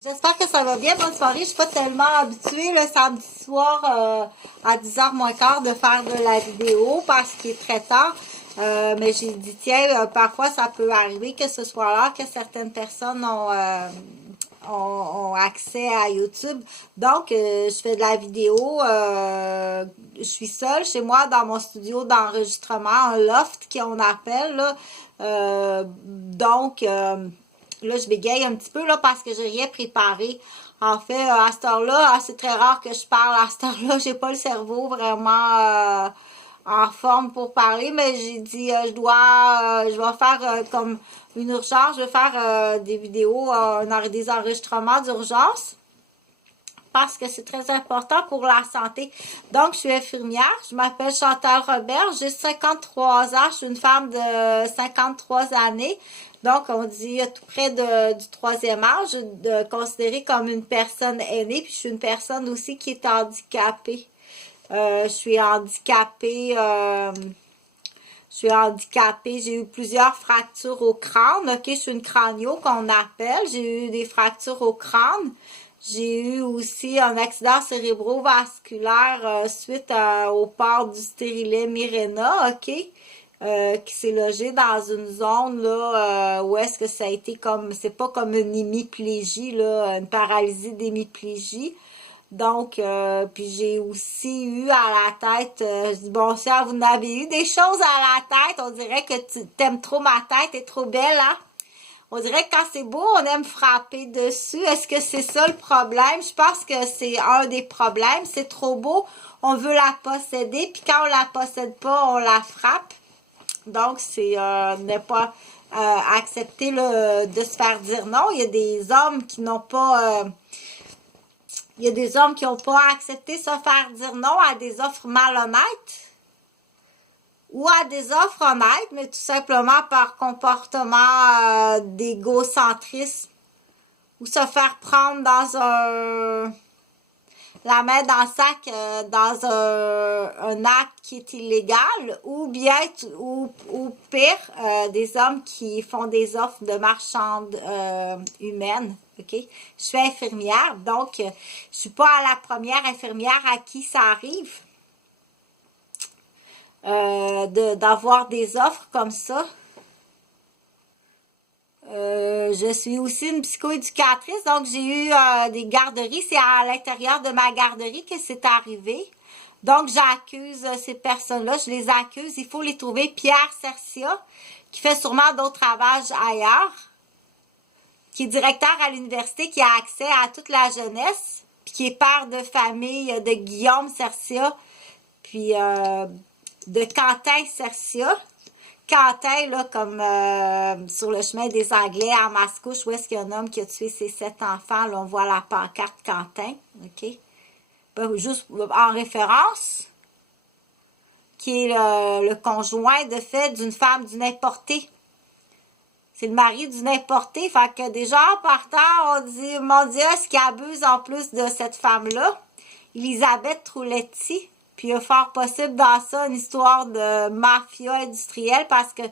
J'espère que ça va bien. Bonne soirée. Je suis pas tellement habituée le samedi soir à 10h moins quart de faire de la vidéo parce qu'il est très tard. Mais j'ai dit, tiens, parfois ça peut arriver que ce soit là que certaines personnes ont accès à YouTube. Donc, je fais de la vidéo. Je suis seule chez moi dans mon studio d'enregistrement, un loft qu'on appelle. Là. Là, je bégaye un petit peu là parce que j'ai rien préparé. En fait, à cette heure-là, c'est très rare que je parle à cette heure-là. J'ai pas le cerveau vraiment en forme pour parler, mais j'ai dit je vais faire comme une urgence, je vais faire des vidéos, des enregistrements d'urgence parce que c'est très important pour la santé. Donc, je suis infirmière, je m'appelle Chantal Robert, j'ai 53 ans, je suis une femme de 53 années. Donc, on dit tout près du troisième âge, considérée comme une personne aînée, puis je suis une personne aussi qui est handicapée. Je suis handicapée, j'ai eu plusieurs fractures au crâne, ok, je suis une cranio qu'on appelle, j'ai eu des fractures au crâne. J'ai eu aussi un accident cérébrovasculaire suite au port du stérilet Mirena, ok, qui s'est logé dans une zone là où est-ce que ça a été comme, c'est pas comme une hémiplégie là, une paralysie d'hémiplégie. Donc, puis j'ai aussi eu à la tête, je dis bon ça, vous n'avez eu des choses à la tête, on dirait que tu t'aimes trop ma tête, t'es trop belle, hein? On dirait que quand c'est beau, on aime frapper dessus. Est-ce que c'est ça le problème? Je pense que c'est un des problèmes. C'est trop beau, on veut la posséder, puis quand on la possède pas, on la frappe. Donc, c'est ne pas accepter de se faire dire non. Il y a des hommes qui n'ont pas... il y a des hommes qui n'ont pas accepté se faire dire non à des offres malhonnêtes. Ou à des offres honnêtes, mais tout simplement par comportement d'égocentrisme. Ou se faire prendre dans la main dans le sac dans un acte qui est illégal. Ou bien, ou pire, des hommes qui font des offres de marchandes humaines. Ok, je suis infirmière, donc je suis pas la première infirmière à qui ça arrive. D'avoir des offres comme ça. Je suis aussi une psychoéducatrice, donc j'ai eu des garderies. C'est à l'intérieur de ma garderie que c'est arrivé. Donc, j'accuse ces personnes-là, je les accuse. Il faut les trouver. Pierre Cercia, qui fait sûrement d'autres ravages ailleurs, qui est directeur à l'université, qui a accès à toute la jeunesse, puis qui est père de famille de Guillaume Cercia, puis de Quentin Cercia. Quentin, là, comme sur le chemin des Anglais à Mascouche, où est-ce qu'il y a un homme qui a tué ses 7 enfants, là, on voit la pancarte Quentin, ok? Juste en référence, qui est le conjoint de fait d'une femme d'une importée. C'est le mari d'une importée, fait que déjà en partant, on dit, mon Dieu, est-ce qu'il abuse en plus de cette femme-là? Elisabeth Trouletti. Puis il y a fort possible dans ça une histoire de mafia industrielle parce que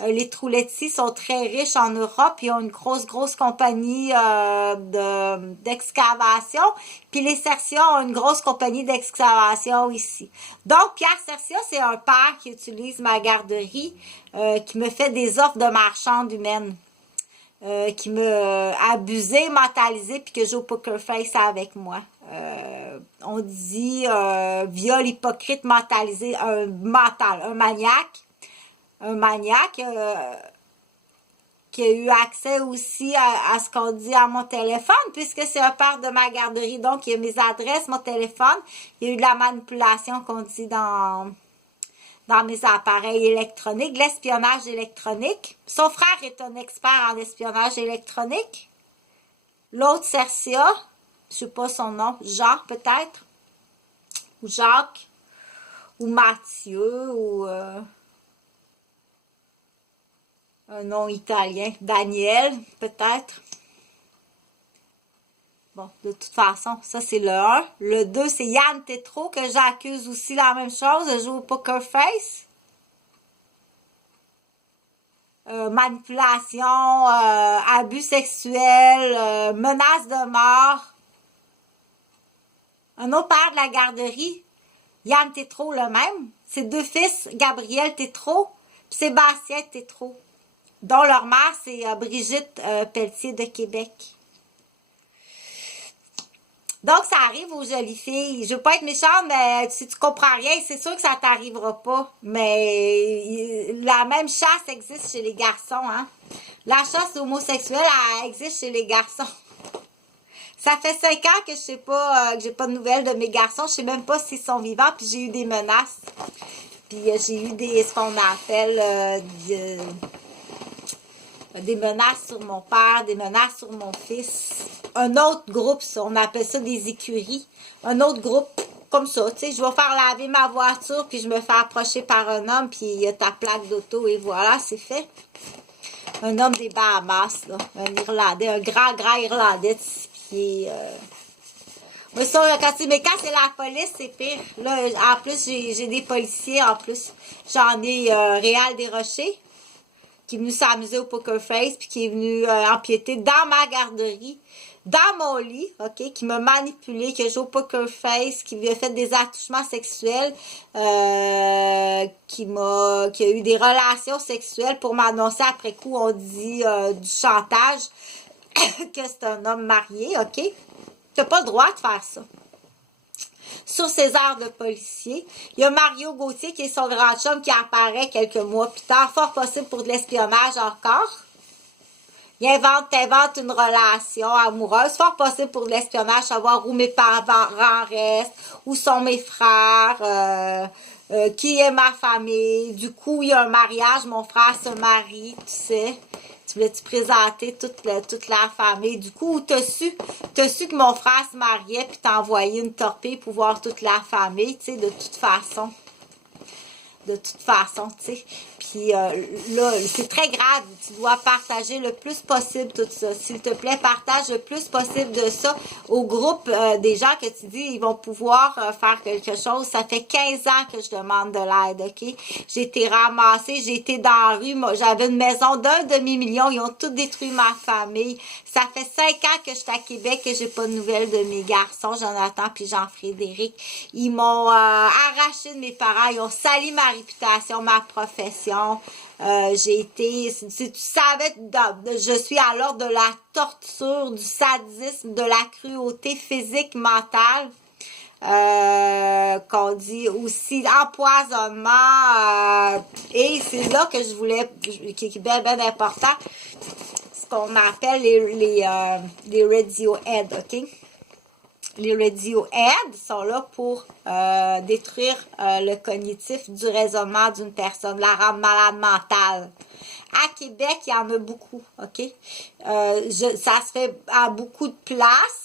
les Trouletti sont très riches en Europe. Ils ont une grosse compagnie d'excavation. Puis les Cercia ont une grosse compagnie d'excavation ici. Donc Pierre Cercia, c'est un père qui utilise ma garderie, qui me fait des offres de marchandes humaines. Qui m'a abusé, mentalisé, puis que joue au poker face avec moi. On dit viol hypocrite mentalisé, un maniaque qui a eu accès aussi à ce qu'on dit à mon téléphone, puisque c'est un père de ma garderie, donc il y a mes adresses, mon téléphone, il y a eu de la manipulation qu'on dit dans mes appareils électroniques, l'espionnage électronique. Son frère est un expert en espionnage électronique. L'autre, Cercia, je sais pas son nom, Jean peut-être, ou Jacques, ou Mathieu, ou un nom italien, Daniel peut-être. Bon, de toute façon, ça c'est le 1. Le 2, c'est Yann Tétrault, que j'accuse aussi la même chose, de jouer au poker face. manipulation, abus sexuels, menaces de mort. Un autre père de la garderie, Yann Tétrault le même. Ses deux fils, Gabriel Tétrault et Sébastien Tétrault, dont leur mère, c'est Brigitte Pelletier de Québec. Donc, ça arrive aux jolies filles. Je veux pas être méchante, mais si tu comprends rien, c'est sûr que ça t'arrivera pas. Mais la même chasse existe chez les garçons, hein. La chasse homosexuelle, elle existe chez les garçons. Ça fait 5 ans que je sais pas, que j'ai pas de nouvelles de mes garçons. Je sais même pas s'ils sont vivants. Puis j'ai eu des menaces. Puis j'ai eu ce qu'on appelle des menaces sur mon père, des menaces sur mon fils. Un autre groupe, on appelle ça des écuries. Un autre groupe comme ça, tu sais, je vais faire laver ma voiture, puis je me fais approcher par un homme, puis il y a ta plaque d'auto, et voilà, c'est fait. Un homme des Bahamas, là, un Irlandais, un grand Irlandais de 6 pieds. Mais quand c'est la police, c'est pire. Là, en plus, j'ai des policiers, en plus. J'en ai Réal Desrochers, qui est venu s'amuser au Poker Face, puis qui est venu empiéter dans ma garderie, dans mon lit, ok, qui m'a manipulé, qui a joué au Poker Face, qui lui a fait des attouchements sexuels, qui a eu des relations sexuelles pour m'annoncer après coup, on dit du chantage, que c'est un homme marié, ok? T'as pas le droit de faire ça. Sur ses airs de policier, il y a Mario Gauthier qui est son grand chum qui apparaît quelques mois plus tard, fort possible pour de l'espionnage encore. Il t'invente une relation amoureuse, fort possible pour de l'espionnage, savoir où mes parents restent, où sont mes frères, qui est ma famille. Du coup, il y a un mariage, mon frère se marie, tu sais. Tu voulais-tu présenter toute la famille? Du coup, t'as su que mon frère se mariait, puis t'as envoyé une torpille pour voir toute la famille, tu sais, de toute façon. De toute façon, tu sais. Puis là, c'est très grave. Tu dois partager le plus possible tout ça. S'il te plaît, partage le plus possible de ça au groupe des gens que tu dis, ils vont pouvoir faire quelque chose. Ça fait 15 ans que je demande de l'aide, OK? J'ai été ramassée, j'ai été dans la rue. J'avais une maison d'1,5 million. Ils ont tout détruit ma famille. Ça fait 5 ans que je suis à Québec et j'ai pas de nouvelles de mes garçons, Jonathan puis Jean-Frédéric. Ils m'ont arraché de mes parents. Ils ont sali ma réputation, ma profession. J'ai été, si tu savais, je suis à l'ordre de la torture, du sadisme, de la cruauté physique, mentale. Qu'on dit aussi empoisonnement. Et c'est là que je voulais, qui est bien, bien important, ce qu'on appelle les Radiohead, OK? Les Radiohead sont là pour détruire le cognitif du raisonnement d'une personne, la rendre malade mentale. À Québec, il y en a beaucoup, OK? Ça se fait à beaucoup de places.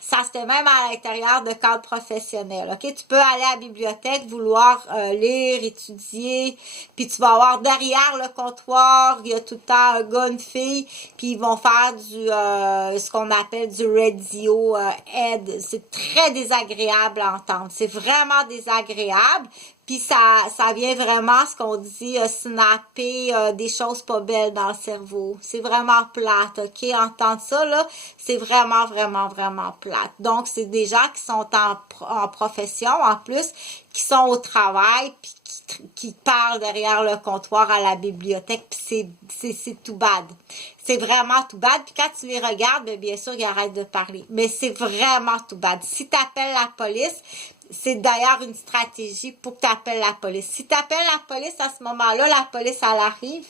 Ça se fait même à l'intérieur de cadres professionnels, OK? Tu peux aller à la bibliothèque, vouloir lire, étudier, puis tu vas avoir derrière le comptoir, il y a tout le temps un gars, une fille, puis ils vont faire ce qu'on appelle du radio aid. C'est très désagréable à entendre. C'est vraiment désagréable. Puis ça vient vraiment, ce qu'on dit, snapper des choses pas belles dans le cerveau. C'est vraiment plate, OK? Entendre ça, là, c'est vraiment, vraiment, vraiment plate. Donc, c'est des gens qui sont en profession, en plus, qui sont au travail, puis qui parlent derrière le comptoir à la bibliothèque, puis c'est tout bad. C'est vraiment tout bad. Puis quand tu les regardes, bien sûr, ils arrêtent de parler. Mais c'est vraiment tout bad. Si tu appelles la police, c'est d'ailleurs une stratégie pour que tu appelles la police. Si tu appelles la police, à ce moment-là, la police, elle arrive,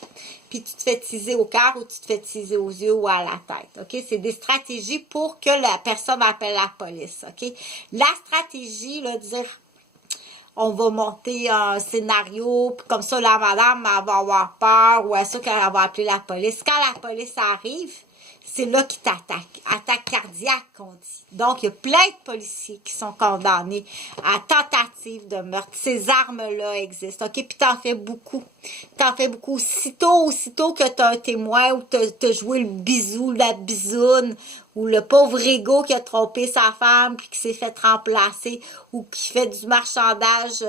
puis tu te fais teaser au cœur ou tu te fais teaser aux yeux ou à la tête. OK? C'est des stratégies pour que la personne appelle la police. OK? La stratégie, là, de dire on va monter un scénario, puis comme ça, la madame, elle va avoir peur, ou est-ce qu'elle va appeler la police. Quand la police arrive, c'est là qu'ils t'attaquent. Attaque cardiaque, qu'on dit. Donc, il y a plein de policiers qui sont condamnés à tentative de meurtre. Ces armes-là existent, OK? Puis t'en fais beaucoup. T'en fais beaucoup. Aussitôt que t'as un témoin ou t'as joué le bisou, la bisoune, ou le pauvre Ego qui a trompé sa femme puis qui s'est fait remplacer, ou qui fait du marchandage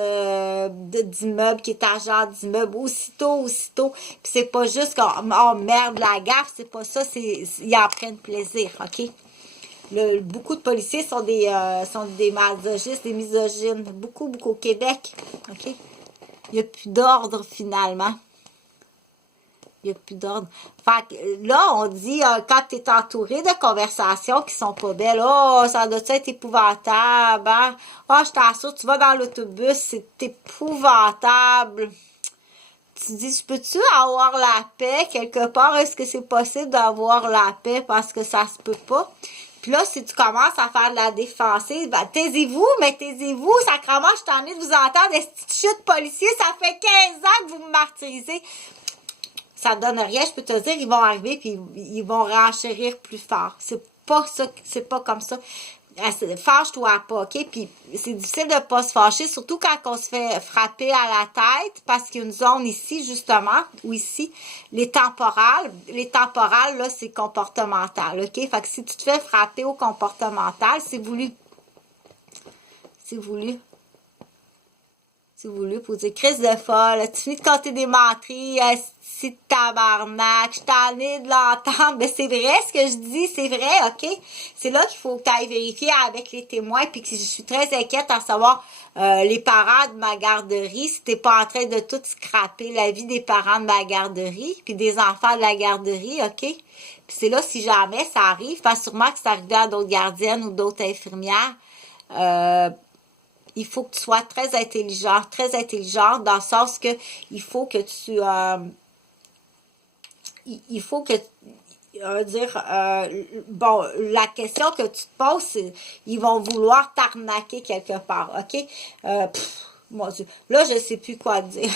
d'immeubles, qui est agent d'immeubles, aussitôt. Puis c'est pas juste qu'on, oh merde, la gaffe, c'est pas ça, ils en prennent plaisir, OK? Beaucoup de policiers sont des masochistes, des misogynes. Beaucoup au Québec, OK? Il n'y a plus d'ordre, finalement. Il n'y a plus d'ordre. Fait que là, on dit, quand tu es entouré de conversations qui sont pas belles, oh, ça doit être épouvantable, hein? Oh, je t'assure, tu vas dans l'autobus, c'est épouvantable. Tu dis, peux-tu avoir la paix quelque part? Est-ce que c'est possible d'avoir la paix parce que ça se peut pas? Puis là, si tu commences à faire de la défensive, ben, taisez-vous, sacrément, je t'en ai de vous entendre, des petites chutes policiers, ça fait 15 ans que vous me martyrisez. Ça donne rien, je peux te dire, ils vont arriver puis ils vont renchérir plus fort. C'est pas comme ça. Fâche-toi pas, OK? Puis c'est difficile de pas se fâcher, surtout quand on se fait frapper à la tête, parce qu'il y a une zone ici, justement, ou ici, les temporales. Les temporales, là, c'est comportemental, OK? Fait que si tu te fais frapper au comportemental, c'est voulu. C'est voulu. Si vous voulez, pour dire crise de folle, tu finis de compter des menteries, si de tabarnak, je t'en ai de l'entendre. Mais c'est vrai ce que je dis, c'est vrai, OK? C'est là qu'il faut que tu ailles vérifier avec les témoins, puis que je suis très inquiète à savoir les parents de ma garderie, si t'es pas en train de tout scraper la vie des parents de ma garderie, puis des enfants de la garderie, OK? Puis c'est là, si jamais ça arrive, parce que sûrement que c'est arrivé à d'autres gardiennes ou d'autres infirmières, il faut que tu sois très intelligent dans le sens que il faut que tu bon, la question que tu te poses, c'est ils vont vouloir t'arnaquer quelque part, OK? Mon Dieu, là, je sais plus quoi dire.